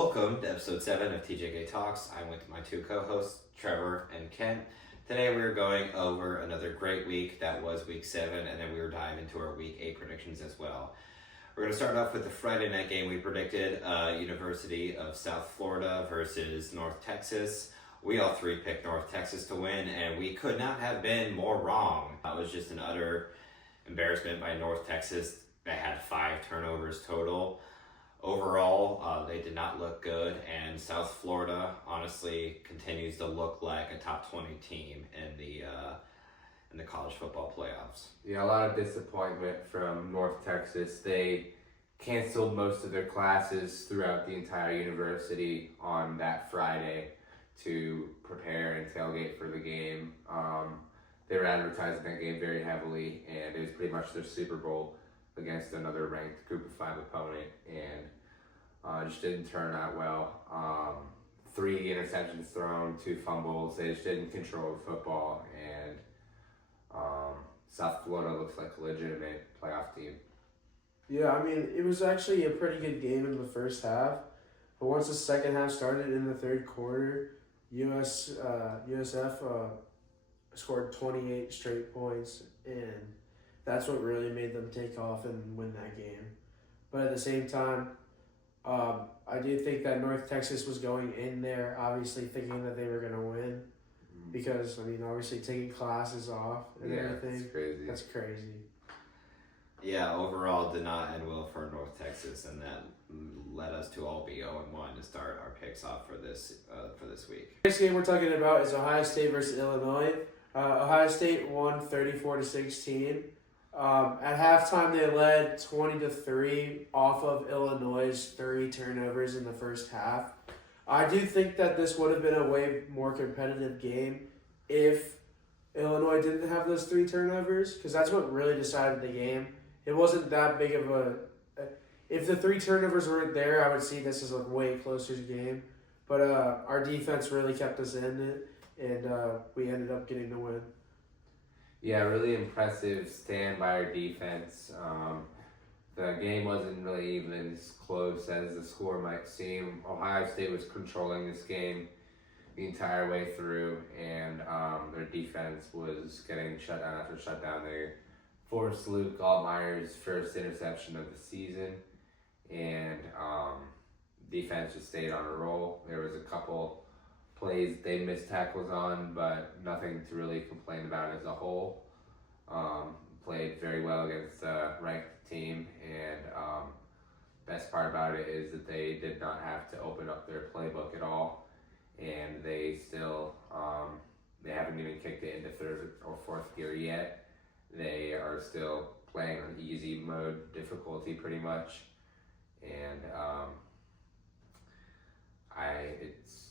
Welcome to episode 7 of TJK Talks. I'm with my two co-hosts, Trevor and Kent. Today we are going over another great week. That was week 7, and then we were diving into our week 8 predictions as well. We're going to start off with the Friday night game we predicted, University of South Florida versus North Texas. We all three picked North Texas to win, and we could not have been more wrong. It was just an utter embarrassment by North Texas. They had 5 turnovers total. Overall, they did not look good, and South Florida honestly continues to look like a top 20 team in the college football playoffs. Yeah, a lot of disappointment from North Texas. They canceled most of their classes throughout the entire university on that Friday to prepare and tailgate for the game. They were advertising that game very heavily, and it was pretty much their Super Bowl against another ranked Group of 5 opponent, and just didn't turn out well. 3 interceptions thrown, 2 fumbles. They just didn't control the football, and South Florida looks like a legitimate playoff team. Yeah, I mean, it was actually a pretty good game in the first half, but once the second half started in the third quarter, USF scored 28 straight points, and that's what really made them take off and win that game. But at the same time, I do think that North Texas was going in there obviously thinking that they were going to win because, I mean, obviously taking classes off and everything. It's crazy. That's crazy. Yeah, overall did not end well for North Texas, and that led us to all be 0-1 to start our picks off for this week. The next game we're talking about is Ohio State versus Illinois. Ohio State won 34-16. At halftime, they led 20-3 off of Illinois' 3 turnovers in the first half. I do think that this would have been a way more competitive game if Illinois didn't have those 3 turnovers, because that's what really decided the game. It wasn't that big of a... If the 3 turnovers weren't there, I would see this as a way closer game. But our defense really kept us in it, and we ended up getting the win. Yeah, really impressive stand by our defense. The game wasn't really even as close as the score might seem. Ohio State was controlling this game the entire way through, and their defense was getting shutdown after shutdown. They forced Luke Altmaier's first interception of the season, and defense just stayed on a roll. There was a couple plays they missed tackles on, but nothing to really complain about as a whole. Played very well against a ranked team, and best part about it is that they did not have to open up their playbook at all, and they still they haven't even kicked it into 3rd or 4th gear yet. They are still playing on easy mode difficulty pretty much, and it's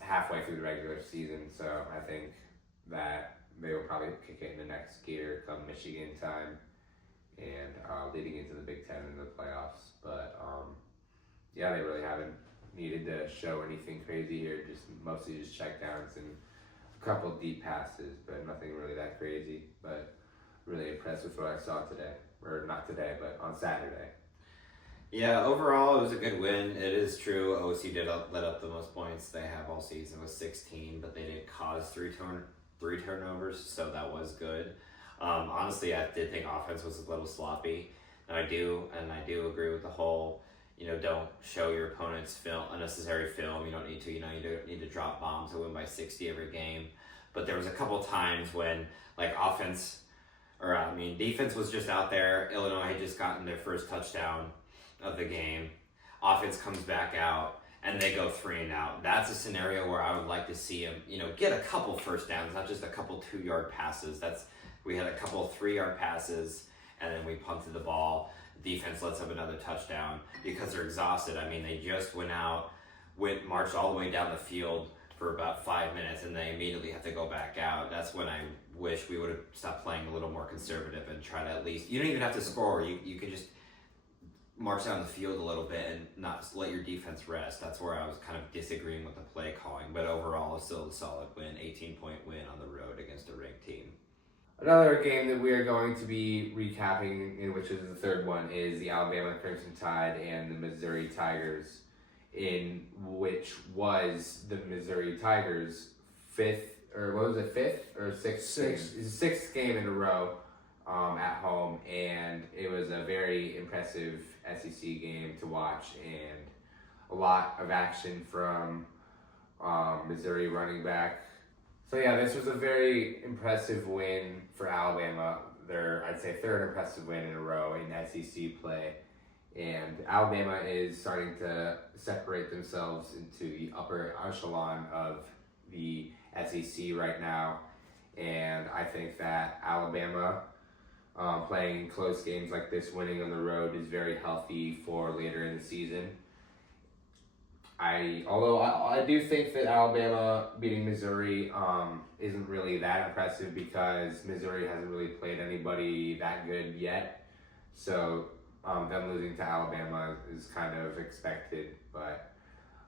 halfway through the regular season, so I think that they will probably kick it in the next gear come Michigan time and leading into the Big Ten and the playoffs. But yeah, they really haven't needed to show anything crazy here, mostly just checkdowns and a couple deep passes, but nothing really that crazy. But really impressed with what I saw today, or not today, but on Saturday. Yeah, overall it was a good win. It is true, OC did let up the most points they have all season with 16, but they did cause 3 turnovers, so that was good. Honestly, I did think offense was a little sloppy, and I do agree with the whole, don't show your opponents unnecessary film. You don't need to, you don't need to drop bombs to win by 60 every game. But there was a couple times when, defense was just out there. Illinois had just gotten their first touchdown of the game. Offense comes back out, and they go 3 and out. That's a scenario where I would like to see him, get a couple first downs, not just a couple 2-yard passes. We had a couple 3-yard passes, and then we punted the ball. Defense lets up another touchdown because they're exhausted. I mean, they just marched all the way down the field for about 5 minutes, and they immediately have to go back out. That's when I wish we would have stopped playing a little more conservative and try to at least, you don't even have to score. You could just march down the field a little bit and not let your defense rest. That's where I was kind of disagreeing with the play calling, but overall it's still a solid win, 18-point win on the road against a ranked team. Another game that we are going to be recapping, in which is the third one, is the Alabama Crimson Tide and the Missouri Tigers in which was the Missouri Tigers' fifth or sixth game in a row at home, and it was a very impressive SEC game to watch, and a lot of action from Missouri running back. So yeah, this was a very impressive win for Alabama. Their, I'd say, third impressive win in a row in SEC play. And Alabama is starting to separate themselves into the upper echelon of the SEC right now. And I think that Alabama playing close games like this, winning on the road, is very healthy for later in the season. Although I do think that Alabama beating Missouri isn't really that impressive because Missouri hasn't really played anybody that good yet. So them losing to Alabama is kind of expected. But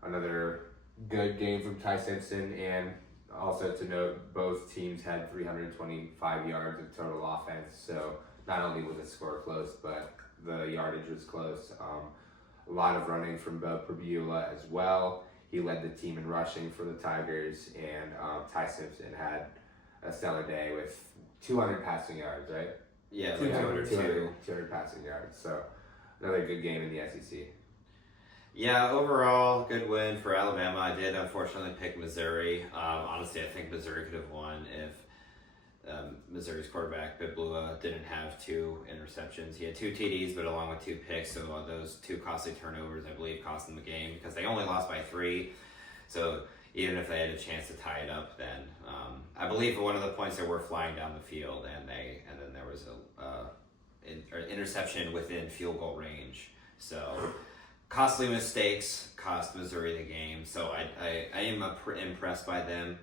another good game from Ty Simpson, and also to note, both teams had 325 yards of total offense. So not only was the score close, but the yardage was close. A lot of running from Bo Pribula as well. He led the team in rushing for the Tigers, and Ty Simpson had a stellar day with 200 passing yards, right? Yeah, like 200 passing yards. So another good game in the SEC. Yeah, overall, good win for Alabama. I did unfortunately pick Missouri. Honestly, I think Missouri could have won if Missouri's quarterback, Biblua, didn't have 2 interceptions. He had 2 TDs, but along with 2 picks, so those 2 costly turnovers, I believe, cost them the game because they only lost by 3. So even if they had a chance to tie it up, then I believe one of the points they were flying down the field, and then there was an interception within field goal range. So costly mistakes cost Missouri the game. So I am impressed by them.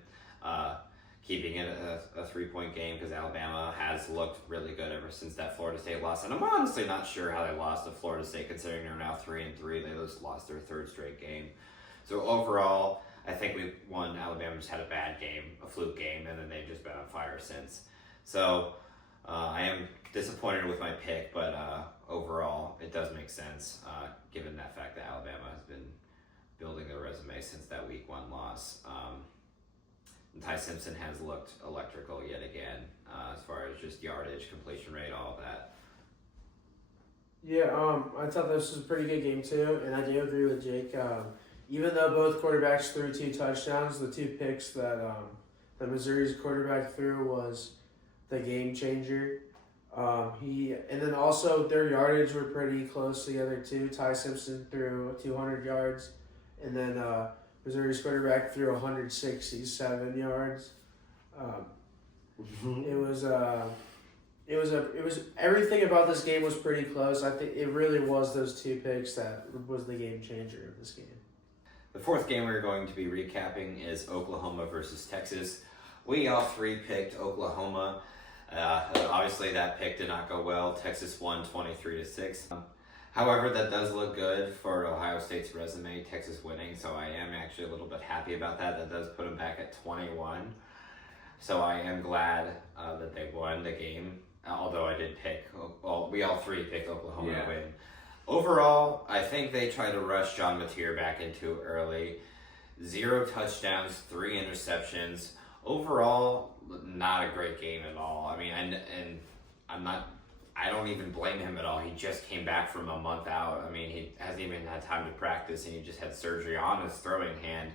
Keeping it a 3-point game because Alabama has looked really good ever since that Florida State loss. And I'm honestly not sure how they lost to Florida State considering they're now 3-3. They just lost their 3rd straight game. So overall, I think we won. Alabama just had a bad game, a fluke game, and then they've just been on fire since. So I am disappointed with my pick, but overall, it does make sense given that fact that Alabama has been building their resume since that Week 1 loss. Ty Simpson has looked electrical yet again as far as just yardage, completion rate, all of that. Yeah, I thought this was a pretty good game too, and I do agree with Jake. Even though both quarterbacks threw 2 touchdowns, the 2 picks that Missouri's quarterback threw was the game changer. And then also their yardage were pretty close together too. Ty Simpson threw 200 yards, and then Missouri's quarterback threw 167 yards. It was everything about this game was pretty close. I think it really was those 2 picks that was the game changer of this game. The 4th game we're going to be recapping is Oklahoma versus Texas. We all 3 picked Oklahoma. Obviously, that pick did not go well. Texas won 23-6. However, that does look good for Ohio State's resume, Texas winning, so I am actually a little bit happy about that. That does put them back at 21. So I am glad that they won the game, although I did pick, we all 3 picked Oklahoma to win. Overall, I think they tried to rush John Mateer back into early. 0 touchdowns, 3 interceptions. Overall, not a great game at all. I mean, and I don't even blame him at all. He just came back from a month out. I mean, he hasn't even had time to practice, and he just had surgery on his throwing hand.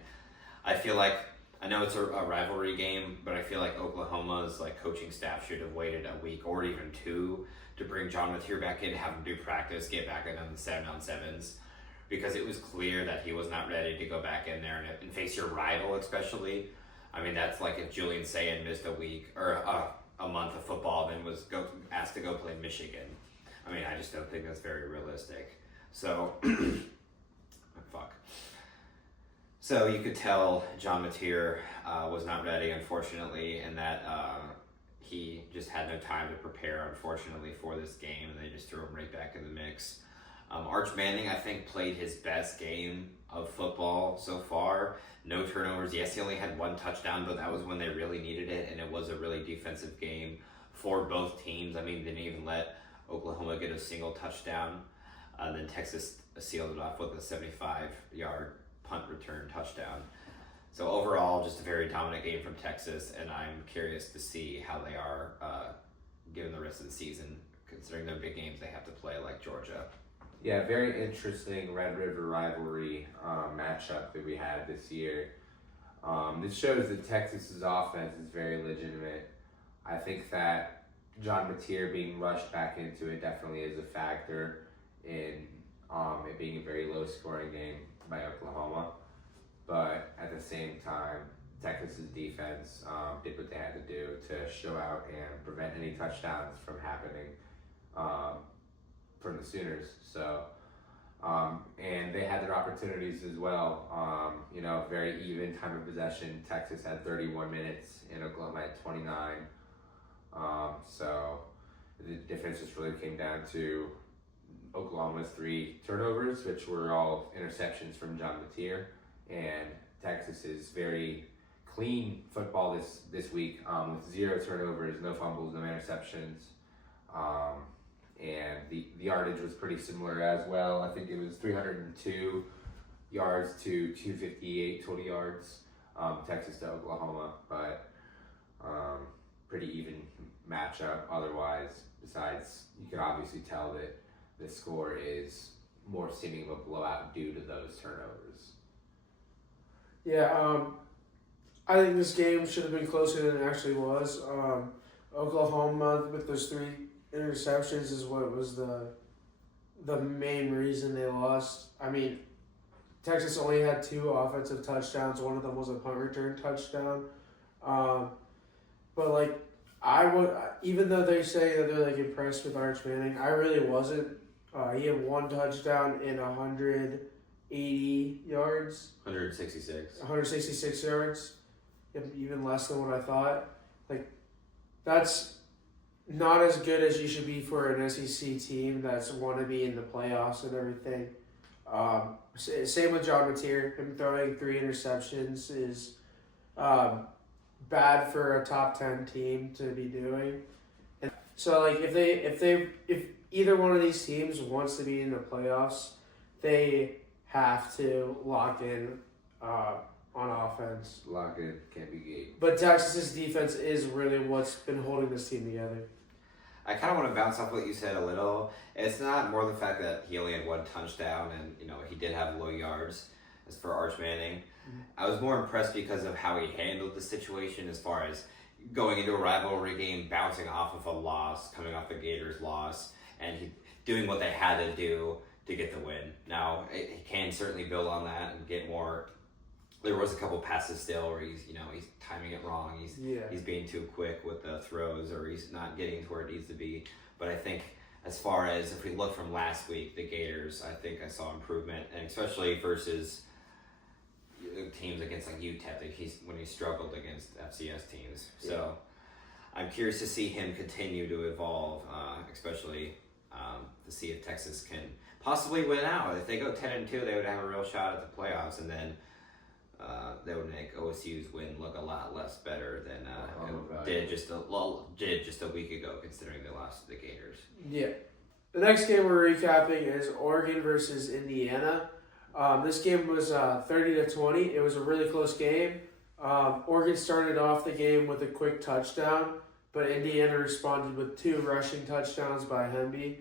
I feel like, I know it's a rivalry game, but I feel like Oklahoma's coaching staff should have waited a week or even 2 to bring John Mateer back in, have him do practice, get back in on the 7-on-7s, because it was clear that he was not ready to go back in there and face your rival, especially. I mean, that's like if Julian Sayin missed a week or a month of football, then was asked to go play Michigan. I mean, I just don't think that's very realistic. So, fuck. So you could tell John Mateer was not ready, unfortunately, and that he just had no time to prepare, unfortunately, for this game, and they just threw him right back in the mix. Arch Manning, I think, played his best game of football so far. No turnovers. Yes, he only had 1 touchdown, but that was when they really needed it, and it was a really defensive game for both teams. I mean, they didn't even let Oklahoma get a single touchdown. Then Texas sealed it off with a 75-yard punt return touchdown. So overall, just a very dominant game from Texas, and I'm curious to see how they are given the rest of the season, considering their big games they have to play like Georgia. Yeah, very interesting Red River rivalry matchup that we had this year. This shows that Texas's offense is very legitimate. I think that John Mateer being rushed back into it definitely is a factor in it being a very low-scoring game by Oklahoma. But at the same time, Texas's defense did what they had to do to show out and prevent any touchdowns from happening from the Sooners. So, and they had their opportunities as well. Very even time of possession. Texas had 31 minutes and Oklahoma had 29. So the difference just really came down to Oklahoma's 3 turnovers, which were all interceptions from John Mateer, and Texas's very clean football this week with 0 turnovers, no fumbles, no interceptions. And the yardage was pretty similar as well. I think it was 302 yards to 258 total yards, Texas to Oklahoma, but pretty even matchup otherwise. Besides, you can obviously tell that the score is more seeming of a blowout due to those turnovers. Yeah, I think this game should have been closer than it actually was. Oklahoma with those 3 interceptions is what was the main reason they lost. I mean, Texas only had 2 offensive touchdowns. One of them was a punt return touchdown. But like, even though they say that they're like impressed with Arch Manning, I really wasn't. He had 1 touchdown in 180 yards. 166 yards. Even less than what I thought. Like, that's not as good as you should be for an SEC team that's want to be in the playoffs and everything. Same with John Mateer. Him throwing 3 interceptions is bad for a top 10 team to be doing. And so, like, if either one of these teams wants to be in the playoffs, they have to lock in on offense. Lock in, can't be gate. But Texas's defense is really what's been holding this team together. I kind of want to bounce off what you said a little. It's not more the fact that he only had 1 touchdown and, he did have low yards as for Arch Manning. Mm-hmm. I was more impressed because of how he handled the situation as far as going into a rivalry game, bouncing off of a loss, coming off the Gators' loss, and he doing what they had to do to get the win. Now, he can certainly build on that and get more. There was a couple passes still where he's timing it wrong. He's being too quick with the throws, or he's not getting to where it needs to be. But I think as far as if we look from last week, the Gators, I think I saw improvement, and especially versus teams against like UTEP, when he struggled against FCS teams. Yeah. So I'm curious to see him continue to evolve, especially to see if Texas can possibly win out. If they go 10-2, they would have a real shot at the playoffs, and then that would make OSU's win look a lot less better than it did just a week ago, considering they lost to the Gators. Yeah. The next game we're recapping is Oregon versus Indiana. This game was 30-20. It was a really close game. Oregon started off the game with a quick touchdown, but Indiana responded with 2 rushing touchdowns by Hemby.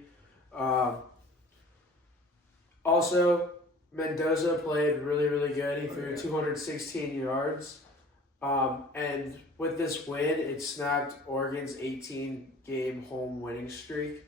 Also, Mendoza played really, really good. He threw 216 yards. And with this win, it snapped Oregon's 18-game home winning streak,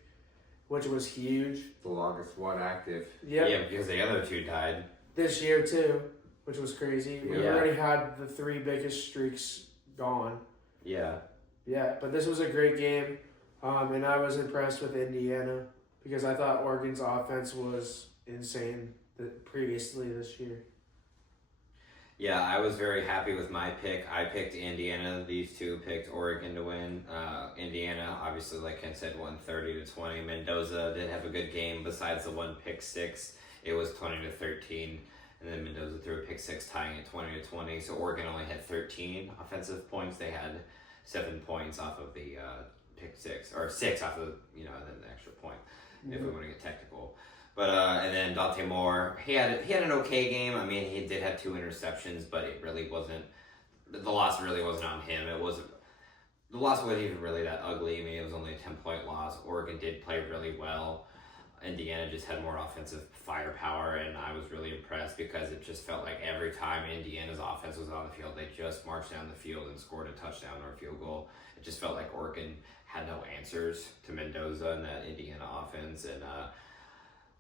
which was huge. The longest one active. Yep. Yeah, because the other 2 died. This year, too, which was crazy. We already had the 3 biggest streaks gone. Yeah. Yeah, but this was a great game, and I was impressed with Indiana because I thought Oregon's offense was insane previously this year. Yeah, I was very happy with my pick. I picked Indiana. These 2 picked Oregon to win. Indiana, obviously, like Ken said, won 30-20. Mendoza did have a good game besides the 1 pick six. It was 20-13, and then Mendoza threw a pick six, tying it 20-20. So Oregon only had 13 offensive points. They had 7 points off of the pick six, or 6 off of and then the extra point, if we want to get technical. But and then Dante Moore, he had an okay game. I mean, he did have 2 interceptions, but it really wasn't. The loss really wasn't on him. The loss wasn't even really that ugly. I mean, it was only a 10-point loss. Oregon did play really well. Indiana just had more offensive firepower, and I was really impressed because it just felt like every time Indiana's offense was on the field, they just marched down the field and scored a touchdown or a field goal. It just felt like Oregon had no answers to Mendoza and that Indiana offense. And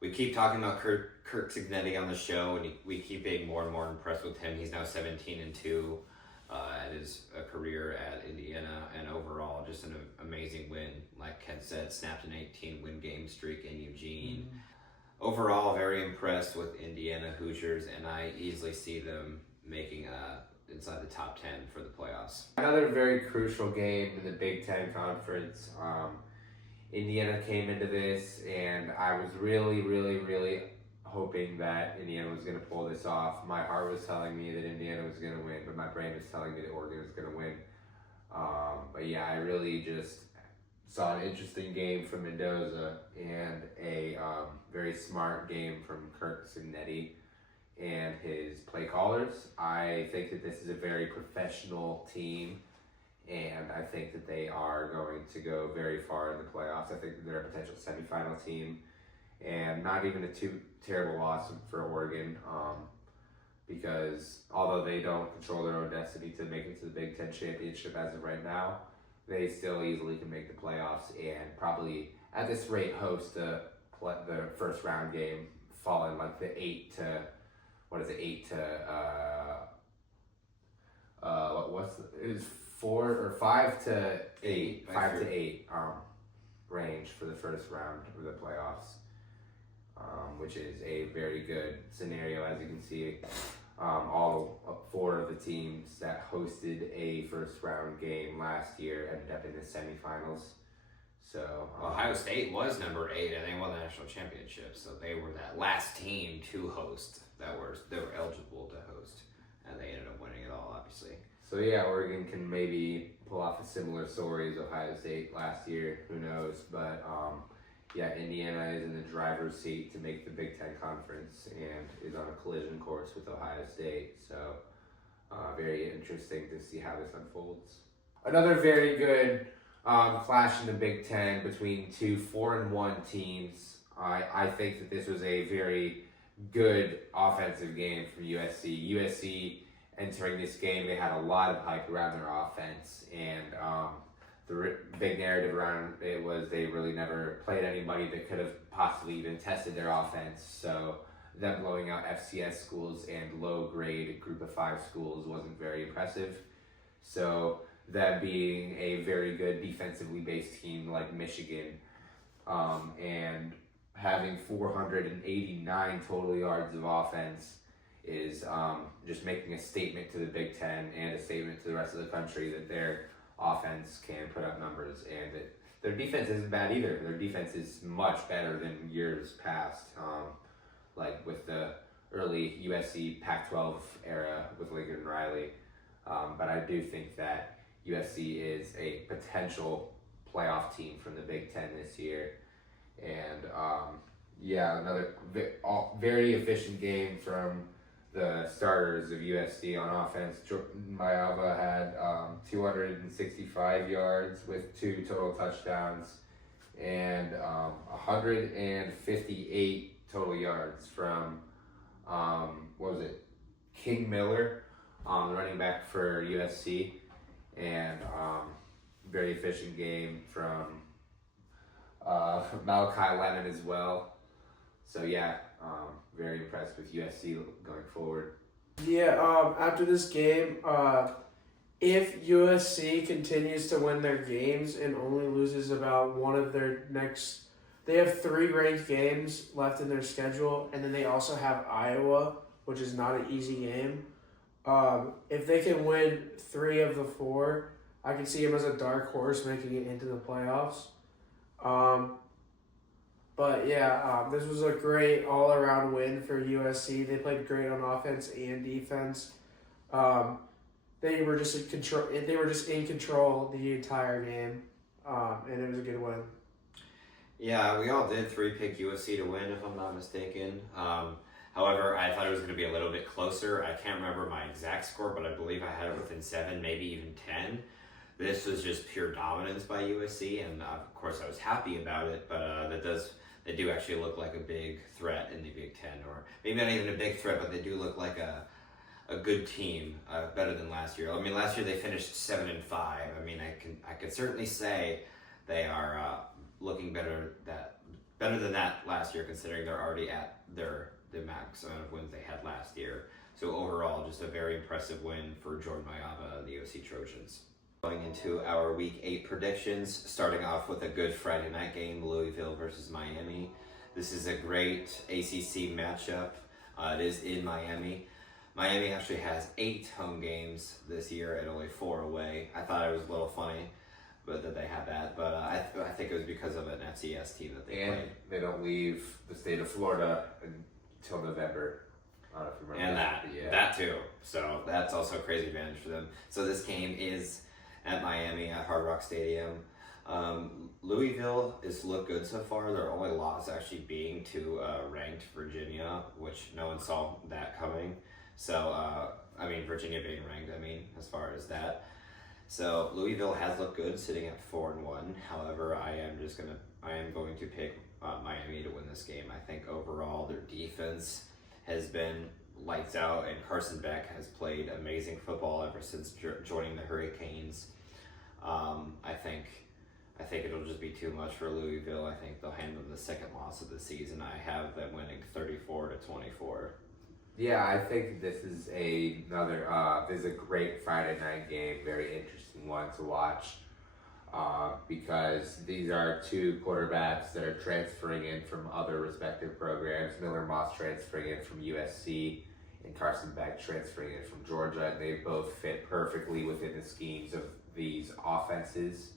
we keep talking about Kirk Cignetti on the show, and we keep being more and more impressed with him. He's now 17-2 at his career at Indiana, and overall just an amazing win. Like Ken said, snapped an 18-win game streak in Eugene. Overall, very impressed with Indiana Hoosiers, and I easily see them making inside the top 10 for the playoffs. Another very crucial game in the Big Ten Conference. Indiana came into this, and I was really, really, really hoping that Indiana was going to pull this off. My heart was telling me that Indiana was going to win, but my brain was telling me that Oregon was going to win. But yeah, I really just saw an interesting game from Mendoza and a very smart game from Kirk Cignetti and his play callers. I think that this is a very professional team, and I think that they are going to go very far in the playoffs. I think that they're a potential semifinal team, and not even a too terrible loss for Oregon, because although they don't control their own destiny to make it to the Big Ten championship as of right now, they still easily can make the playoffs and probably at this rate host the first round game, falling like the 8 to 5 to 8 range for the first round of the playoffs, which is a very good scenario. As you can see, all 4 of the teams that hosted a first round game last year ended up in the semifinals. So Ohio State was number 8, and they won the national championship. So they were that last team to host they were eligible to host, and they ended up winning it all, obviously. So yeah, Oregon can maybe pull off a similar story as Ohio State last year. Who knows? But yeah, Indiana is in the driver's seat to make the Big Ten Conference and is on a collision course with Ohio State. So very interesting to see how this unfolds. Another very good clash in the Big Ten between 2 4-1 teams. I think that this was a very good offensive game from USC. USC entering this game, they had a lot of hype around their offense, and the big narrative around it was they really never played anybody that could have possibly even tested their offense. So them blowing out FCS schools and low-grade Group of 5 schools wasn't very impressive. So them being a very good defensively based team like Michigan, and having 489 total yards of offense is just making a statement to the Big Ten and a statement to the rest of the country that their offense can put up numbers, and that their defense isn't bad either. Their defense is much better than years past, like with the early USC Pac-12 era with Lincoln Riley. But I do think that USC is a potential playoff team from the Big Ten this year. And yeah, another very efficient game from the starters of USC on offense. Jordan Mayava had 265 yards with 2 total touchdowns and 158 total yards from, King Miller, running back for USC. And very efficient game from Malachi Lemon as well. So yeah, very impressed with USC going forward. Yeah, after this game, if USC continues to win their games and only loses about one of their next, they have 3 ranked games left in their schedule, and then they also have Iowa, which is not an easy game. If they can win 3 of the 4, I can see them as a dark horse making it into the playoffs. But yeah, this was a great all-around win for USC. They played great on offense and defense. They were just in control. They were just in control the entire game, and it was a good win. Yeah, we all did three-pick USC to win, if I'm not mistaken. However, I thought it was going to be a little bit closer. I can't remember my exact score, but I believe I had it within 7, maybe even 10. This was just pure dominance by USC, and of course I was happy about it. But they do actually look like a big threat in the Big Ten, or maybe not even a big threat, but they do look like a good team, better than last year. I mean, last year they finished 7-5. I mean, I could certainly say they are looking better than that last year, considering they're already at the max amount of wins they had last year. So overall, just a very impressive win for Jordan Mayava and the OC Trojans. Going into our Week 8 predictions, starting off with a good Friday night game, Louisville versus Miami. This is a great ACC matchup. It is in Miami. Miami actually has 8 home games this year and only 4 away. I thought it was a little funny that they had that, but I think it was because of an FCS team that they played. They don't leave the state of Florida until November. I don't know if you remember And that too. So that's also a crazy advantage for them. So this game is at Miami at Hard Rock Stadium. Louisville has looked good so far. Their only loss actually being to ranked Virginia, which no one saw that coming. So, Virginia being ranked, as far as that. So Louisville has looked good, sitting at 4-1. However, I am going to pick Miami to win this game. I think overall their defense has been lights out, and Carson Beck has played amazing football ever since joining the Hurricanes. I think it'll just be too much for Louisville. I think they'll hand them the second loss of the season. I have them winning 34-24. Yeah, I think this is this is a great Friday night game, very interesting one to watch, because these are 2 quarterbacks that are transferring in from other respective programs. Miller Moss transferring in from USC, and Carson Beck transferring in from Georgia, and they both fit perfectly within the schemes of these offenses.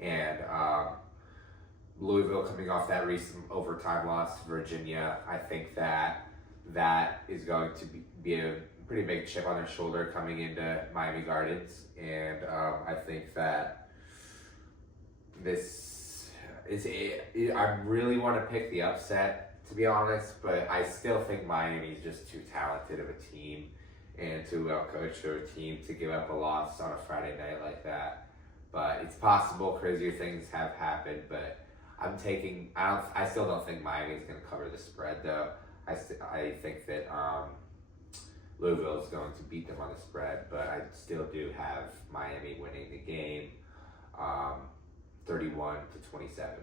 And Louisville coming off that recent overtime loss to Virginia, I think that is going to be a pretty big chip on their shoulder coming into Miami Gardens. And I think that this is I really want to pick the upset, to be honest, but I still think Miami's just too talented of a team and too well coached of a team to give up a loss on a Friday night like that. But it's possible crazier things have happened, but I still don't think Miami's going to cover the spread, though. I think that Louisville is going to beat them on the spread, but I still do have Miami winning the game 31-27.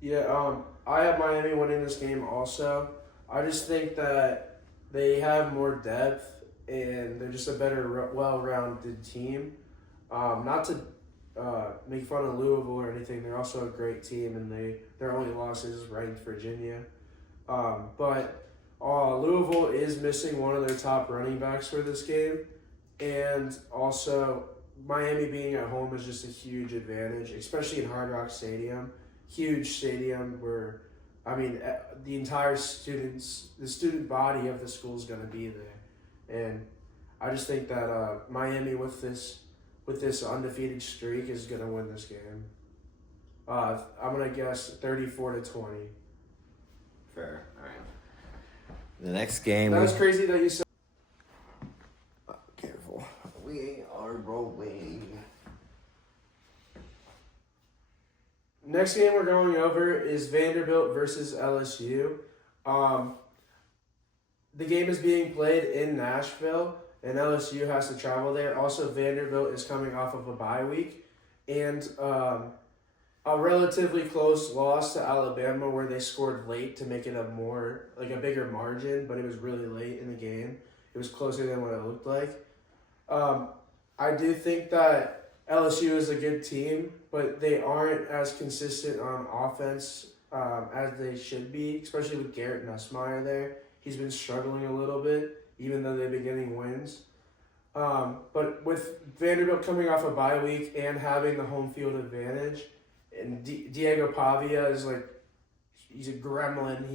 Yeah, I have Miami winning this game also. I just think that they have more depth and they're just a better, well-rounded team. Not to make fun of Louisville or anything, they're also a great team, and their only loss is ranked Virginia. But Louisville is missing one of their top running backs for this game, and also Miami being at home is just a huge advantage, especially in Hard Rock Stadium. Huge stadium where, the entire the student body of the school is going to be there, and I just think that Miami with this undefeated streak is going to win this game. I'm going to guess 34-20. Fair. All right. The next game. That was crazy that you said. Careful. We are rolling. Next game we're going over is Vanderbilt versus LSU. The game is being played in Nashville, and LSU has to travel there. Also, Vanderbilt is coming off of a bye week, and a relatively close loss to Alabama where they scored late to make it a bigger margin, but it was really late in the game. It was closer than what it looked like. I do think that LSU is a good team, but they aren't as consistent on offense as they should be, especially with Garrett Nussmeier there. He's been struggling a little bit, even though they've been getting wins. But with Vanderbilt coming off a bye week and having the home field advantage, and Diego Pavia is he's a gremlin.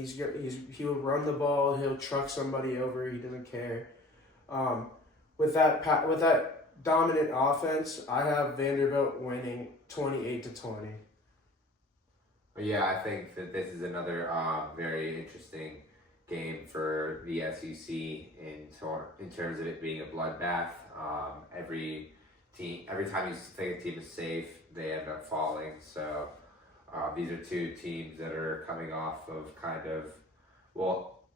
He'll run the ball. He'll truck somebody over. He doesn't care. With that dominant offense, I have Vanderbilt winning 28-20. But yeah, I think that this is another very interesting game for the SEC in terms of it being a bloodbath. Every time you think a team is safe, they end up falling. So these are two teams that are coming off of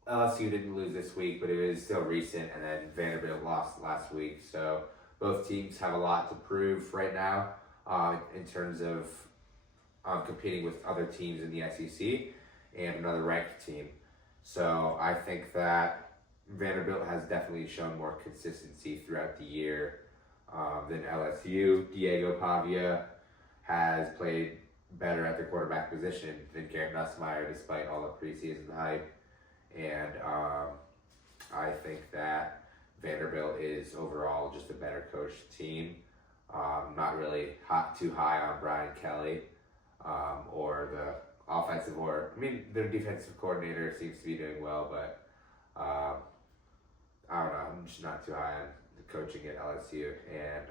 LSU didn't lose this week, but it was still recent, and then Vanderbilt lost last week. So both teams have a lot to prove right now in terms of competing with other teams in the SEC and another ranked team. So I think that Vanderbilt has definitely shown more consistency throughout the year than LSU. Diego Pavia has played better at the quarterback position than Garrett Nussmeier despite all the preseason hype. And I think that Vanderbilt is overall just a better coached team. Not really too high on Brian Kelly or the their defensive coordinator seems to be doing well, but I don't know. I'm just not too high on the coaching at LSU, and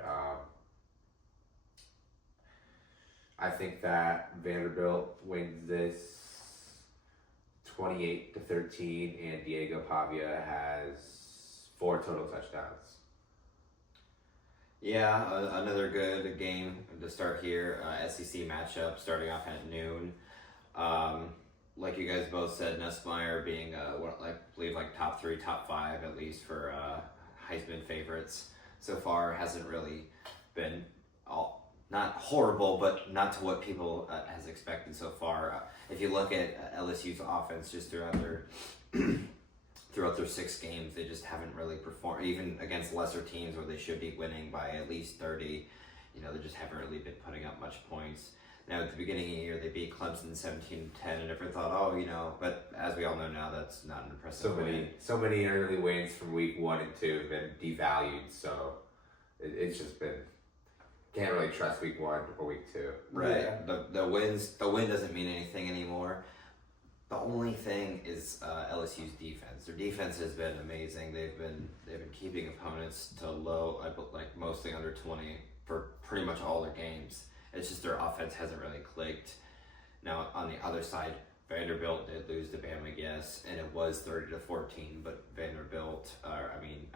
I think that Vanderbilt wins this 28-13, and Diego Pavia has 4 total touchdowns. Yeah, another good game to start here. SEC matchup starting off at noon. Like you guys both said, Nussmeier being I believe top 3, top 5 at least for Heisman favorites so far, hasn't really been not horrible, but not to what people has expected so far. If you look at LSU's offense just throughout their 6 games, they just haven't really performed, even against lesser teams where they should be winning by at least 30. They just haven't really been putting up much points. Now, at the beginning of the year, they beat Clemson 17-10, and everyone thought, but as we all know now, that's not an impressive win. So many early wins from week 1 and 2 have been devalued, so it's just been, can't really trust week 1 or week 2. Right. Yeah. The win doesn't mean anything anymore. The only thing is LSU's defense. Their defense has been amazing. They've been keeping opponents to low, mostly under 20 for pretty much all their games. It's just their offense hasn't really clicked. Now on the other side, Vanderbilt did lose to Bama, yes, and it was 30-14. But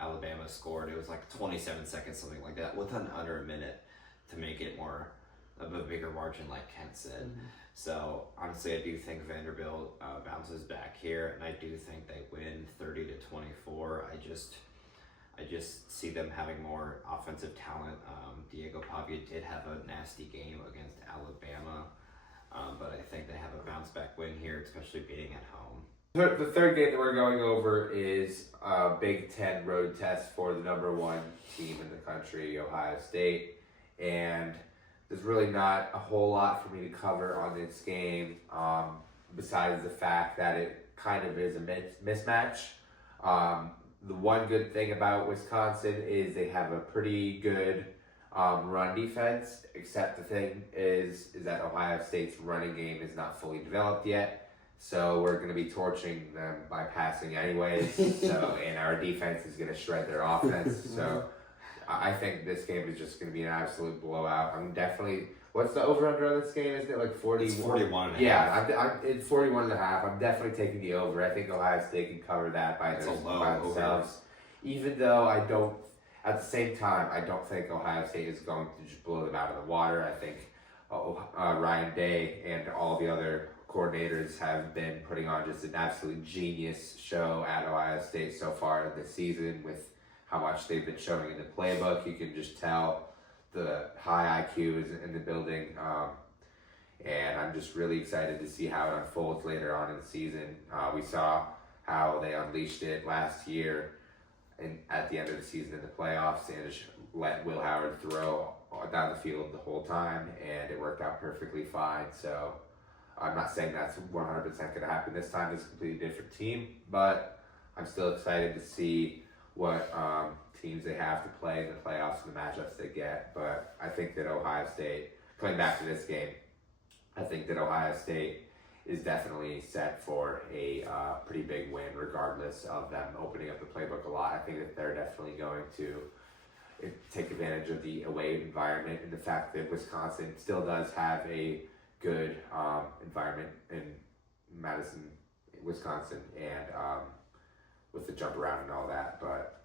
Alabama scored. It was 27 seconds, something like that, with under a minute to make it more of a bigger margin, like Kent said. Mm-hmm. So honestly, I do think Vanderbilt bounces back here, and I do think they win 30-24. I just see them having more offensive talent. Diego Pavia did have a nasty game against Alabama, but I think they have a bounce back win here, especially beating at home. The third game that we're going over is a Big Ten road test for the number 1 team in the country, Ohio State, and there's really not a whole lot for me to cover on this game, besides the fact that it kind of is a mismatch. The one good thing about Wisconsin is they have a pretty good run defense, except the thing is that Ohio State's running game is not fully developed yet. So we're going to be torching them by passing anyways. And our defense is going to shred their offense. So I think this game is just going to be an absolute blowout. I'm definitely. What's the over/under on this game? Isn't it 40? It's 41 and a half. Yeah, it's 41 and a half. I'm definitely taking the over. I think Ohio State can cover that by themselves. Over. Even though at the same time, I don't think Ohio State is going to just blow them out of the water. I think Ryan Day and all the other coordinators have been putting on just an absolute genius show at Ohio State so far this season with how much they've been showing in the playbook. You can just tell the high IQ is in the building, and I'm just really excited to see how it unfolds later on in the season. We saw how they unleashed it last year at the end of the season in the playoffs and just let Will Howard throw down the field the whole time, and it worked out perfectly fine. So I'm not saying that's 100% going to happen this time. It's a completely different team, but I'm still excited to see what teams they have to play in the playoffs and the matchups they get. But I think that Ohio State, coming back to this game, I think that Ohio State is definitely set for a pretty big win regardless of them opening up the playbook a lot. I think that they're definitely going to take advantage of the away environment and the fact that Wisconsin still does have a good environment in Madison, Wisconsin, and with the jump around and all that. But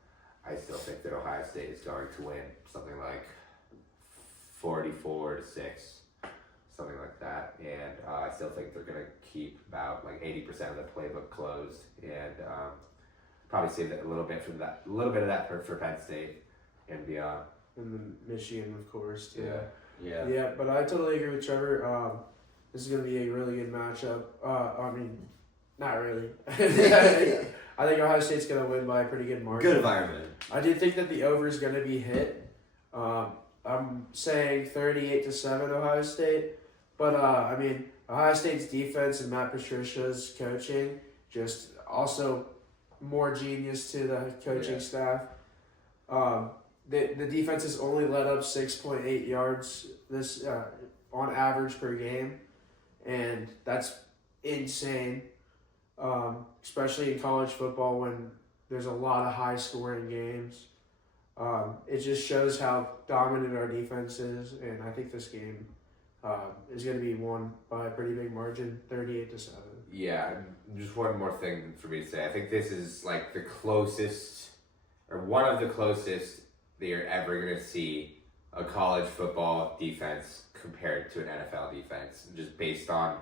I still think that Ohio State is going to win something like 44-6, something like that. And I still think they're going to keep about like 80% of the playbook closed, and probably save that a little bit of that for Penn State and beyond. And then Michigan, of course, too. Yeah. Yeah, but I totally agree with Trevor. This is going to be a really good matchup. I mean, not really. I think Ohio State's going to win by a pretty good margin. Good environment. I did think that the over is going to be hit. I'm saying 38-7 Ohio State. But, I mean, Ohio State's defense and Matt Patricia's coaching, just also more genius to the coaching staff. The defense has only let up 6.8 yards this on average per game, and that's insane, especially in college football when there's a lot of high-scoring games. It just shows how dominant our defense is, and I think this game is going to be won by a pretty big margin, 38-7. Yeah, just one more thing for me to say. I think this is like the closest, or one of the closest that you're ever going to see a college football defense compared to an NFL defense, just based on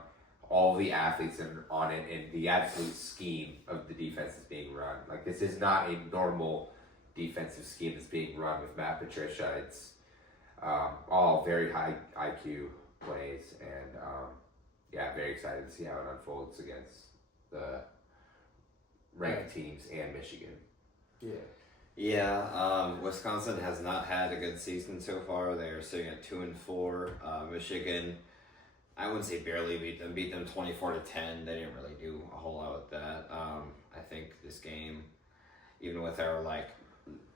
all the athletes on it and the absolute scheme of the defense that's being run. Like, this is not a normal defensive scheme that's being run with Matt Patricia. It's all very high IQ plays, and yeah, very excited to see how it unfolds against the ranked teams and Michigan. Yeah. Yeah, Wisconsin has not had a good season so far. They are sitting at 2-4. Michigan, I wouldn't say barely beat them 24-10. They didn't really do a whole lot with that. I think this game, even with our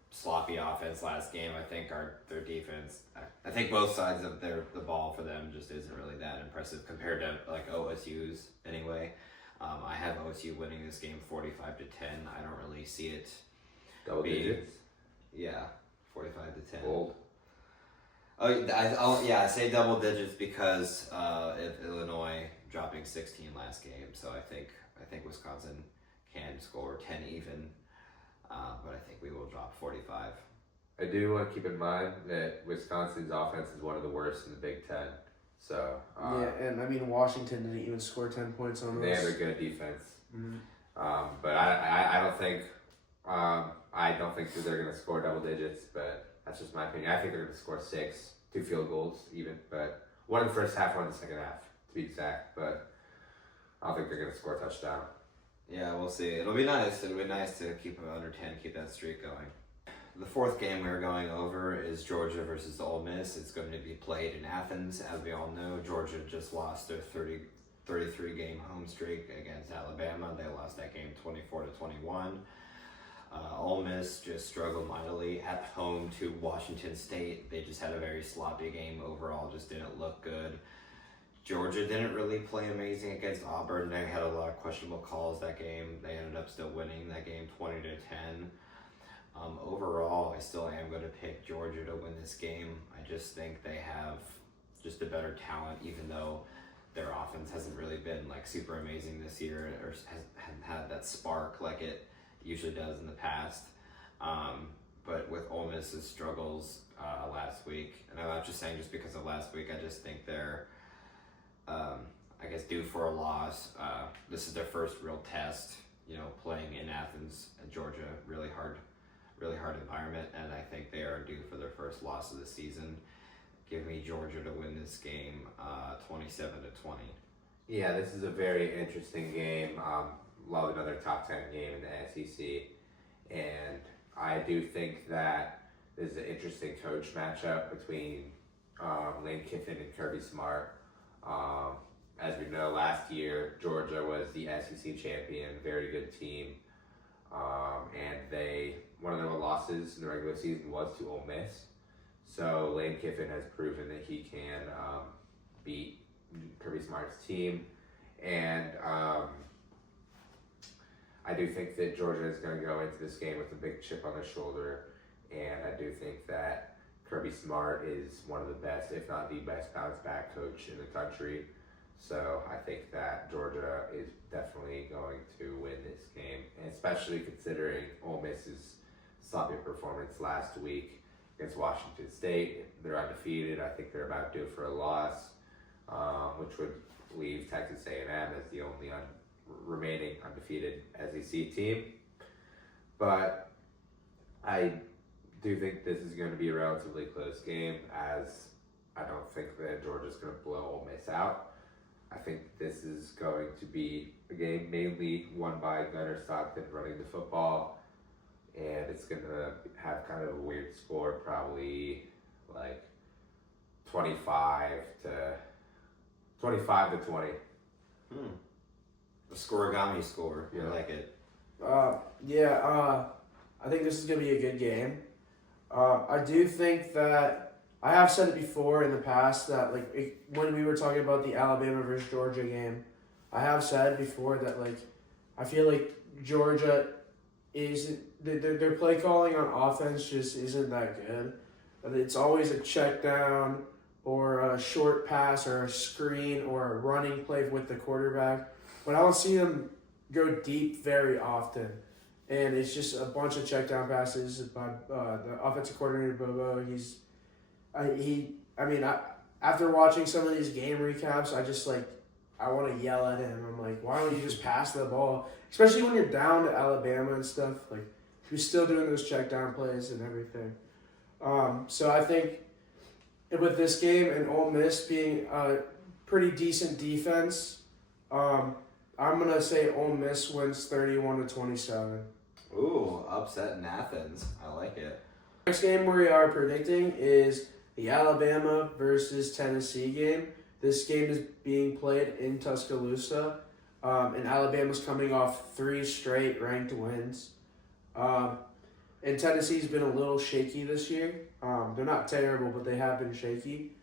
sloppy offense last game, I think their defense, I think both sides of the ball for them just isn't really that impressive compared to OSU's anyway. I have OSU winning this game 45-10. I don't really see it. Double digits? Yeah, 45-10. Bold. I say double digits because of Illinois dropping 16 last game. So I think Wisconsin can score 10 even, but I think we will drop 45. I do want to keep in mind that Wisconsin's offense is one of the worst in the Big Ten. So yeah, and I mean Washington didn't even score 10 points on us. They have a good defense. Mm-hmm. But I don't think that they're going to score double digits, but that's just my opinion. I think they're going to score 6, 2 field goals even, but one in the first half, one in the second half, to be exact. But I don't think they're going to score a touchdown. Yeah, we'll see. It'll be nice. It'll be nice to keep them under 10, keep that streak going. The fourth game we're going over is Georgia versus Ole Miss. It's going to be played in Athens. As we all know, Georgia just lost their 33-game home streak against Alabama. They lost that game 24-21. Ole Miss just struggled mightily at home to Washington State. They just had a very sloppy game overall, just didn't look good. Georgia didn't really play amazing against Auburn. They had a lot of questionable calls that game. They ended up still winning that game 20-10. Overall, I still am going to pick Georgia to win this game. I just think they have just a better talent, even though their offense hasn't really been super amazing this year or hasn't had that spark like it usually does in the past. But with Ole Miss's struggles last week, and I'm not just saying just because of last week, I just think they're, due for a loss. This is their first real test, playing in Athens and Georgia, really hard environment, and I think they are due for their first loss of the season. Give me Georgia to win this game 27-20. Yeah, this is a very interesting game. Love another top 10 game in the SEC, and I do think that this is an interesting coach matchup between Lane Kiffin and Kirby Smart. As we know, last year Georgia was the SEC champion, very good team, and one of their losses in the regular season was to Ole Miss. So Lane Kiffin has proven that he can beat Kirby Smart's team, and I do think that Georgia is going to go into this game with a big chip on their shoulder, and I do think that Kirby Smart is one of the best, if not the best, bounce back coach in the country. So I think that Georgia is definitely going to win this game, and especially considering Ole Miss's sloppy performance last week against Washington State. They're undefeated. I think they're about due for a loss, which would leave Texas A&M as the only remaining undefeated SEC team. But I do think this is going to be a relatively close game, as I don't think that Georgia's going to blow Ole Miss out. I think this is going to be a game mainly won by Gunnar Stockton running the football, and it's going to have kind of a weird score, probably like 25 to 20. A scoregami score. Yeah. I like it. I think this is going to be a good game. I do think that I have said it before in the past that when we were talking about the Alabama versus Georgia game, I have said before that I feel like Georgia isn't their play calling on offense just isn't that good. It's always a check down or a short pass or a screen or a running play with the quarterback, but I don't see them go deep very often. And it's just a bunch of check down passes by the offensive coordinator Bobo. After watching some of these game recaps, I want to yell at him. I'm like, why don't you just pass the ball? Especially when you're down to Alabama and stuff. You're still doing those check down plays and everything. So I think with this game and Ole Miss being a pretty decent defense, I'm gonna say Ole Miss wins 31-27. Ooh, upset in Athens. I like it. Next game we are predicting is the Alabama versus Tennessee game. This game is being played in Tuscaloosa, and Alabama's coming off 3 straight ranked wins. And Tennessee's been a little shaky this year. They're not terrible, but they have been shaky.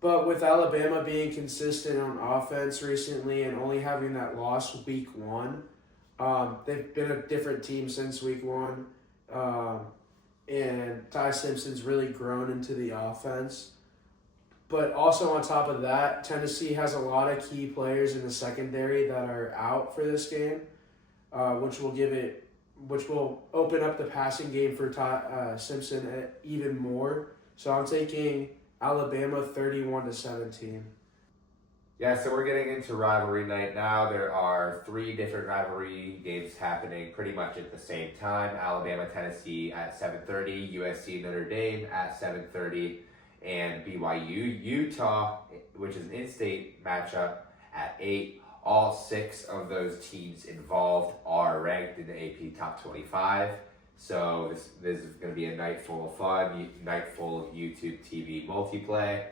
But with Alabama being consistent on offense recently and only having that loss week 1, they've been a different team since week 1. And Ty Simpson's really grown into the offense. But also on top of that, Tennessee has a lot of key players in the secondary that are out for this game, which will open up the passing game for Ty Simpson even more. So I'm taking Alabama 31-17. Yeah, so we're getting into rivalry night now. There are 3 different rivalry games happening pretty much at the same time. Alabama, Tennessee at 7:30, USC, Notre Dame at 7:30, and BYU, Utah, which is an in-state matchup, at 8. All 6 of those teams involved are ranked in the AP Top 25. So this is going to be a night full of fun, night full of YouTube TV multiplay.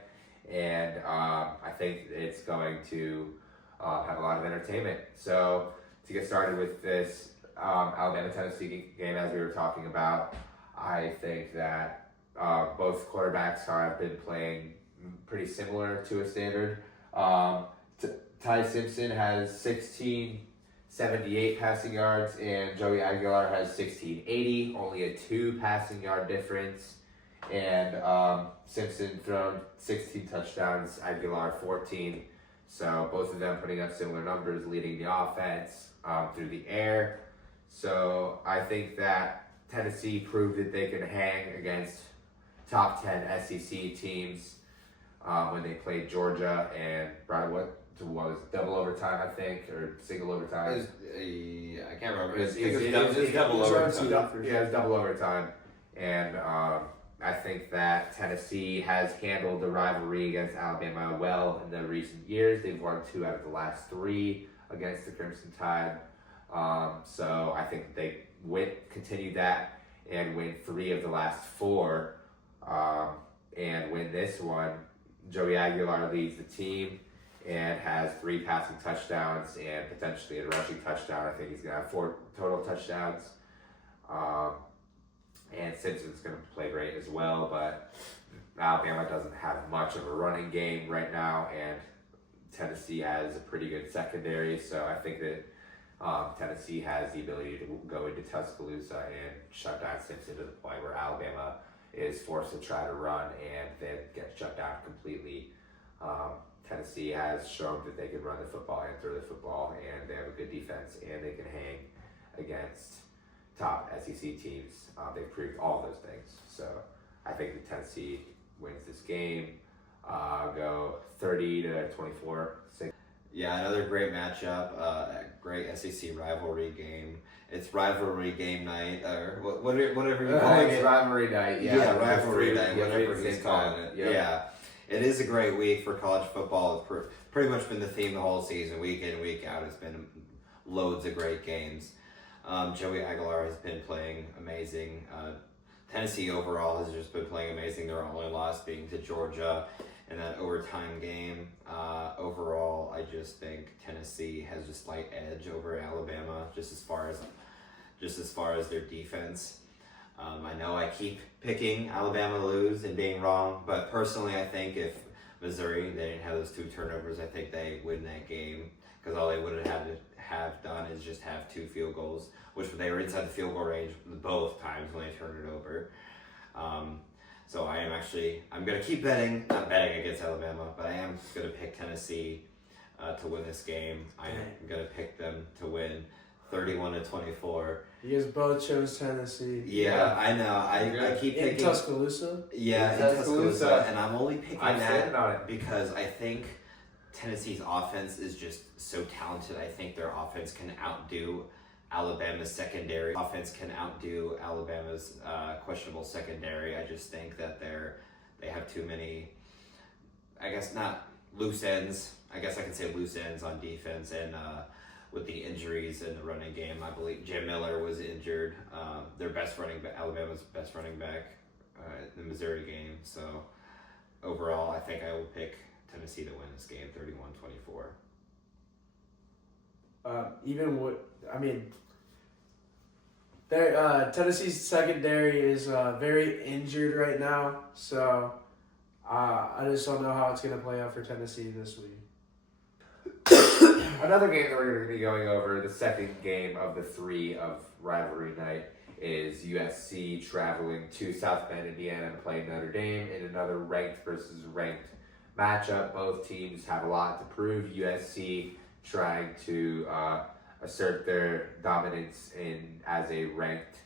And I think it's going to have a lot of entertainment. So to get started with this Alabama-Tennessee game, as we were talking about, I think that both quarterbacks have been playing pretty similar to a standard. Ty Simpson has 1678 passing yards, and Joey Aguilar has 1680, only a 2 passing yard difference. And Simpson thrown 16 touchdowns, Aguilar 14. So both of them putting up similar numbers, leading the offense through the air. So I think that Tennessee proved that they can hang against top 10 SEC teams when they played Georgia and brought was double overtime, I think, or single overtime. I can't remember. It was overtime. double overtime. Yeah, it was double overtime. And I think that Tennessee has handled the rivalry against Alabama well in the recent years. They've won 2 out of the last 3 against the Crimson Tide. So I think they continue that and win 3 of the last 4 and win this one. Joey Aguilar leads the team and has 3 passing touchdowns and potentially a rushing touchdown. I think he's going to have 4 total touchdowns. And Simpson's going to play great as well, but Alabama doesn't have much of a running game right now, and Tennessee has a pretty good secondary, so I think that Tennessee has the ability to go into Tuscaloosa and shut down Simpson to the point where Alabama is forced to try to run and then get shut down completely. Tennessee has shown that they can run the football and throw the football, and they have a good defense, and they can hang against top SEC teams. They've proved all those things. So I think that Tennessee wins this game. Go 30-24. Yeah, another great matchup, great SEC rivalry game. It's rivalry game night, or whatever you're calling it. It's rivalry night, Yeah, rivalry night, whatever he's calling it. Yep. Yeah, it is a great week for college football. It's pretty much been the theme the whole season, week in, week out. It's been loads of great games. Joey Aguilar has been playing amazing. Tennessee overall has just been playing amazing. Their only loss being to Georgia in that overtime game. Overall, I just think Tennessee has a slight edge over Alabama, just as far as their defense. I know I keep picking Alabama to lose and being wrong, but personally, I think if Missouri, they didn't have those 2 turnovers, I think they win that game, because all they would have had to have done is just have 2 field goals, which they were inside the field goal range both times when they turned it over. So I'm going to keep not betting against Alabama, but I am going to pick Tennessee to win this game. I'm going to pick them to win 31-24. You guys both chose Tennessee. Yeah, I know. I keep in picking Tuscaloosa. Yeah, in Tuscaloosa, and I'm only picking that because I think Tennessee's offense is just so talented. I think their offense can outdo Alabama's secondary. Offense can outdo Alabama's questionable secondary. I just think that they have too many, I guess not loose ends. I guess I can say loose ends on defense, and with the injuries in the running game, I believe Jim Miller was injured. Alabama's best running back in the Missouri game. So overall, I think I will pick Tennessee to win this game, 31-24. Tennessee's secondary is very injured right now, so I just don't know how it's going to play out for Tennessee this week. Another game that we're going to be going over, the second game of the 3 of rivalry night, is USC traveling to South Bend, Indiana, and playing Notre Dame in another ranked versus ranked matchup. Both teams have a lot to prove. USC trying to assert their dominance as a ranked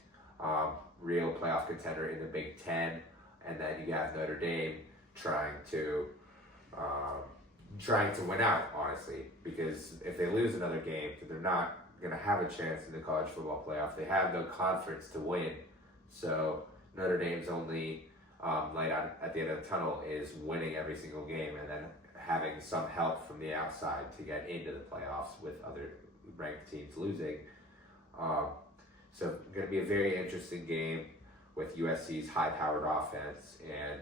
real playoff contender in the Big Ten, and then you have Notre Dame trying to win out, honestly, because if they lose another game, they're not going to have a chance in the college football playoff. They have no conference to win, so Notre Dame's only light out at the end of the tunnel is winning every single game and then having some help from the outside to get into the playoffs with other ranked teams losing. So going to be a very interesting game with USC's high-powered offense and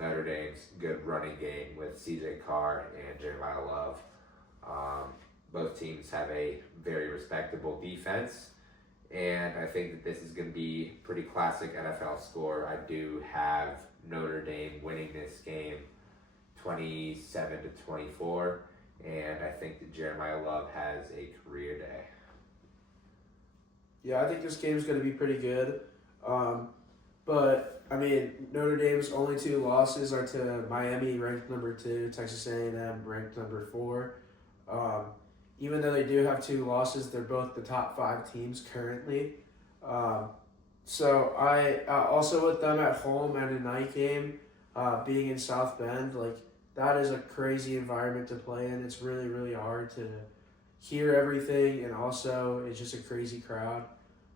Notre Dame's good running game with C.J. Carr and Jeremiah Love. Both teams have a very respectable defense, and I think that this is going to be pretty classic NFL score. I do have Notre Dame winning this game 27-24, and I think that Jeremiah Love has a career day. Yeah, I think this game's going to be pretty good. But, Notre Dame's only 2 losses are to Miami, ranked number 2, Texas A&M, ranked number 4. Even though they do have 2 losses, they're both the top 5 teams currently. So I also with them at home and a night game, being in South Bend, that is a crazy environment to play in. It's really, really hard to hear everything, and also it's just a crazy crowd.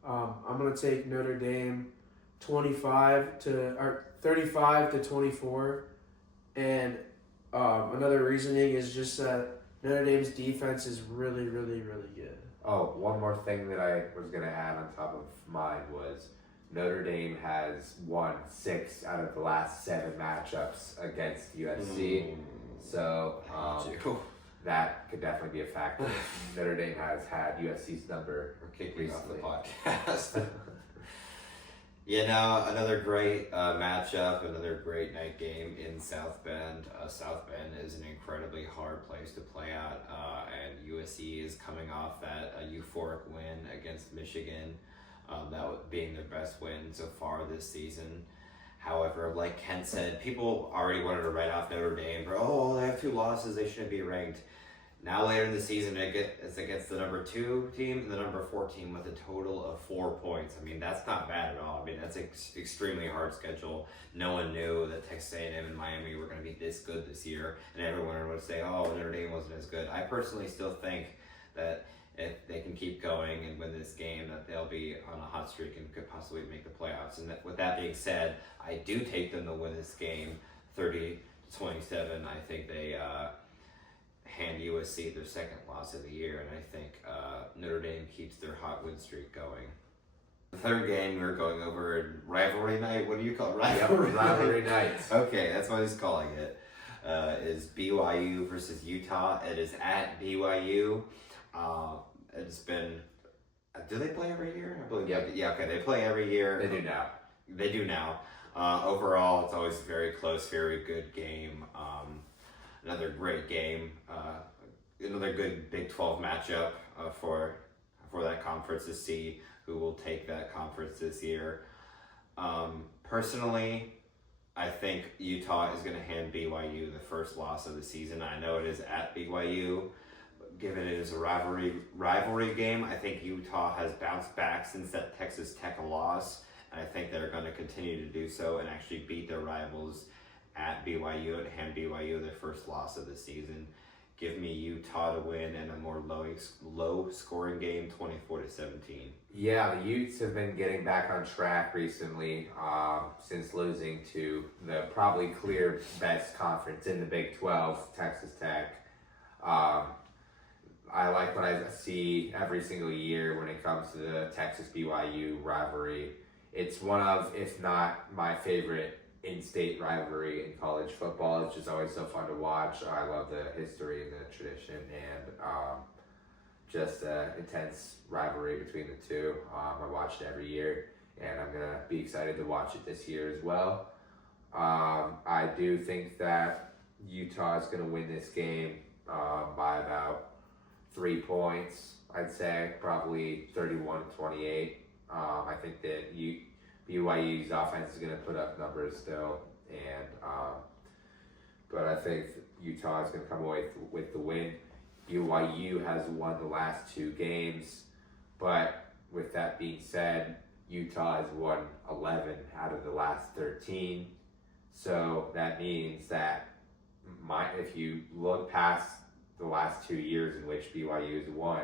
I'm gonna take Notre Dame 35-24, and another reasoning is just that Notre Dame's defense is really, really, really good. Oh, one more thing that I was going to add on top of mine was Notre Dame has won 6 out of the last 7 matchups against USC. So that could definitely be a factor. Notre Dame has had USC's number recently. Off the podcast. Another great matchup, another great night game in South Bend. South Bend is an incredibly hard place to play at, and USC is coming off that euphoric win against Michigan, that being their best win so far this season. However, like Kent said, people already wanted to write off Notre Dame for, oh, they have 2 losses, they shouldn't be ranked. Now later in the season, it's against the number 2 team and the number 4 team with a total of 4 points. I mean, that's not bad at all. I mean, that's an extremely hard schedule. No one knew that Texas A&M and Miami were going to be this good this year, and everyone would say, oh, Notre Dame wasn't as good. I personally still think that if they can keep going and win this game, that they'll be on a hot streak and could possibly make the playoffs. And with that being said, I do take them to win this game 30-27. I think they hand USC their second loss of the year, and I think Notre Dame keeps their hot win streak going. The third game we're going over rivalry night. What do you call it? Rivalry night. Okay, that's what he's calling it. Is BYU versus Utah. It is at BYU. It's been. Do they play every year? I believe. Yep. Yeah. Okay. They play every year. They do now. Overall, it's always a very close, very good game. Another great game. Another good Big 12 matchup for that conference to see who will take that conference this year. Personally, I think Utah is going to hand BYU the first loss of the season. I know it is at BYU. Given it is a rivalry game, I think Utah has bounced back since that Texas Tech loss, and I think they're going to continue to do so and actually beat their rivals at BYU and hand BYU their first loss of the season. Give me Utah to win in a more low scoring game, 24-17. Yeah, the Utes have been getting back on track recently since losing to the probably clear best conference in the Big 12, Texas Tech. I like what I see every single year when it comes to the Texas-BYU rivalry. It's one of, if not my favorite in-state rivalry in college football. It's just always so fun to watch. I love the history and the tradition and just an intense rivalry between the two. I watch it every year, and I'm going to be excited to watch it this year as well. I do think that Utah is going to win this game by about 3 points, I'd say, probably 31-28. I think that BYU's offense is going to put up numbers still, and but I think Utah is going to come away with the win. BYU has won the last 2 games, but with that being said, Utah has won 11 out of the last 13. So that means that if you look past the last 2 years in which BYU has won,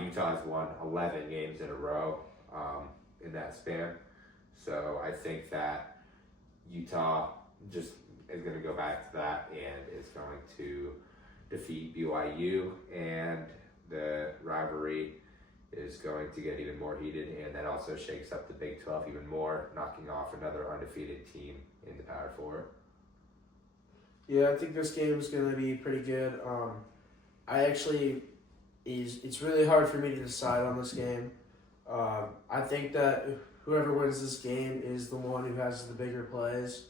Utah has won 11 games in a row in that span. So I think that Utah just is going to go back to that and is going to defeat BYU, and the rivalry is going to get even more heated, and that also shakes up the Big 12 even more, knocking off another undefeated team in the Power 4. Yeah, I think this game is going to be pretty good. It's really hard for me to decide on this game. I think that whoever wins this game is the one who has the bigger plays.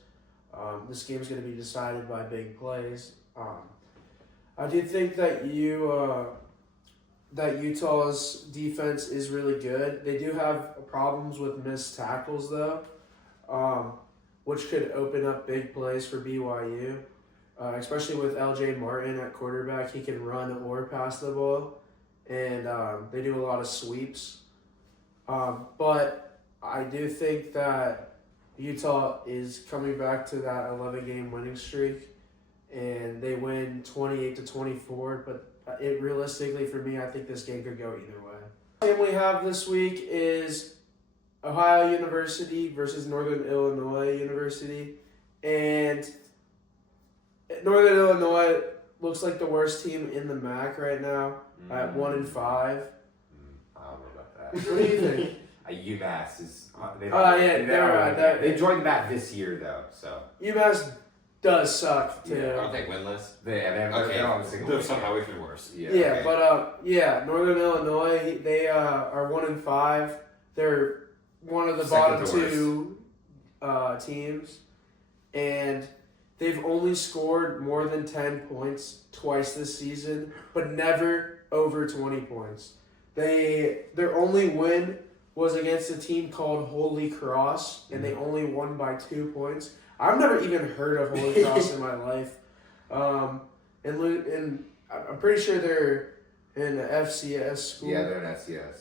This game is going to be decided by big plays. I do think that Utah's defense is really good. They do have problems with missed tackles though, which could open up big plays for BYU. Especially with LJ Martin at quarterback, he can run or pass the ball, and they do a lot of sweeps. But I do think that Utah is coming back to that 11-game winning streak, and they win 28-24. But realistically, for me, I think this game could go either way. The game we have this week is Ohio University versus Northern Illinois University, and Northern Illinois looks like the worst team in the MAC right now at 1-5. I don't know about that. What do you think? UMass is. They They joined back this year though, so UMass does suck too. Yeah, aren't they winless? they're on the single. They're somehow even worse. Yeah, Okay. but Northern Illinois, they are 1-5. They're one of the Second bottom to 2 teams, and they've only scored more than 10 points twice this season, but never over 20 points. Their only win was against a team called Holy Cross, and they only won by 2 points. I've never even heard of Holy Cross in my life. And I'm pretty sure they're in the FCS school. Yeah, they're an FCS.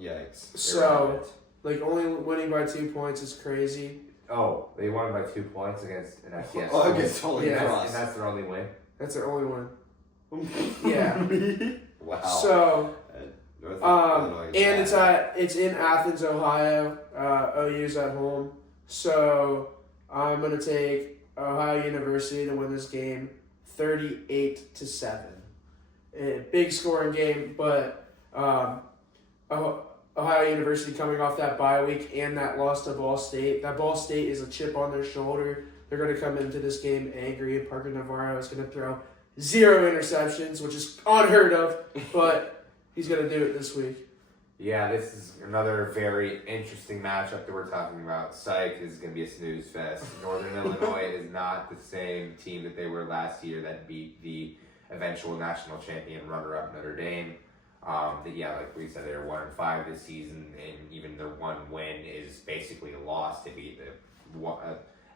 Yikes. So, like, only winning by 2 points is crazy. Oh, they won by 2 points against an FCS. Oh, against Holy Yeah. Cross. And that's their only win? That's their only one. Yeah. Wow. So, North Illinois is and bad. it's in Athens, Ohio. OU's at home. So, I'm going to take Ohio University to win this game 38-7. A big scoring game, but Ohio University coming off that bye week and that loss to Ball State. That Ball State is a chip on their shoulder. They're going to come into this game angry, and Parker Navarro is going to throw 0 interceptions, which is unheard of, but he's going to do it this week. Yeah, this is another very interesting matchup that we're talking about. Psych is going to be a snooze fest. Northern Illinois is not the same team that they were last year that beat the eventual national champion runner-up Notre Dame. Like we said, they're 1-5 this season, and even their one win is basically a loss. They beat the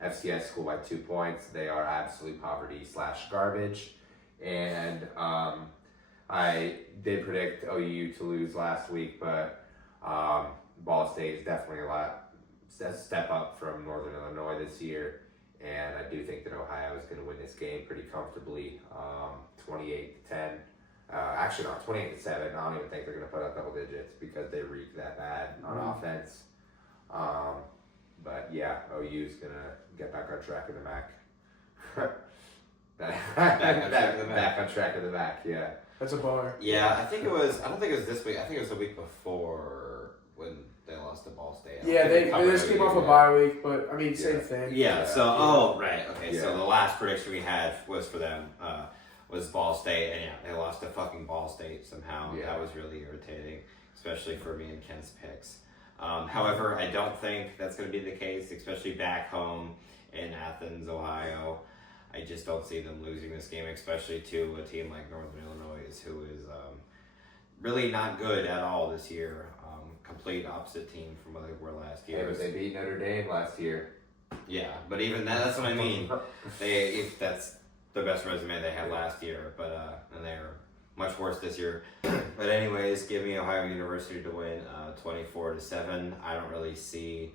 FCS school by 2 points. They are absolute poverty/garbage, and I did predict OU to lose last week, but Ball State is definitely a step up from Northern Illinois this year, and I do think that Ohio is going to win this game pretty comfortably, 28-10. Actually, not 28-7. I don't even think they're going to put up double digits because they reek that bad on offense. But yeah, OU's going to get back on track of the MAC. Back on track of the MAC, yeah. That's a bar. Yeah, I don't think it was this week. I think it was the week before when they lost to Ball State. Yeah, they just came off a bye week, but I mean, same thing. Yeah, so, right, okay, Yeah. so the last prediction we had was for them, was Ball State, and yeah, they lost to fucking Ball State somehow. Yeah. That was really irritating, especially for me and Ken's picks. However, I don't think that's going to be the case, especially back home in Athens, Ohio. I just don't see them losing this game, especially to a team like Northern Illinois, who is really not good at all this year. Complete opposite team from what they were last year. Yeah, but they beat Notre Dame last year. Yeah, but even that's what I mean. If that's the best resume they had last year, but and they're much worse this year. But anyways, give me Ohio University to win 24-7. I don't really see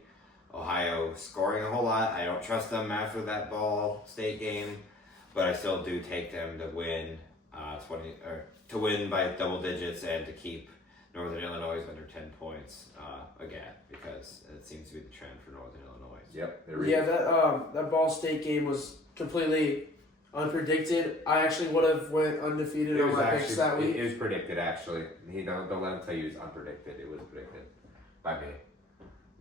Ohio scoring a whole lot. I don't trust them after that Ball State game, but I still do take them to win to win by double digits and to keep Northern Illinois under 10 points again, because it seems to be the trend for Northern Illinois. Yep. Yeah, that Ball State game was completely unpredicted. I actually would have went undefeated on my picks that week. It was predicted, actually. Don't let him tell you it's unpredicted. It was predicted by me.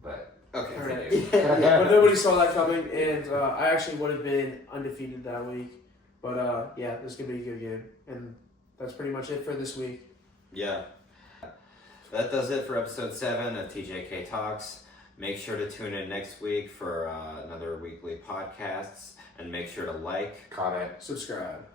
But Okay. Right. But nobody saw that coming, and I actually would have been undefeated that week. But yeah, this could be a good game, and that's pretty much it for this week. Yeah. That does it for episode 7 of TJK Talks. Make sure to tune in next week for another weekly podcasts, and make sure to like, comment, Subscribe.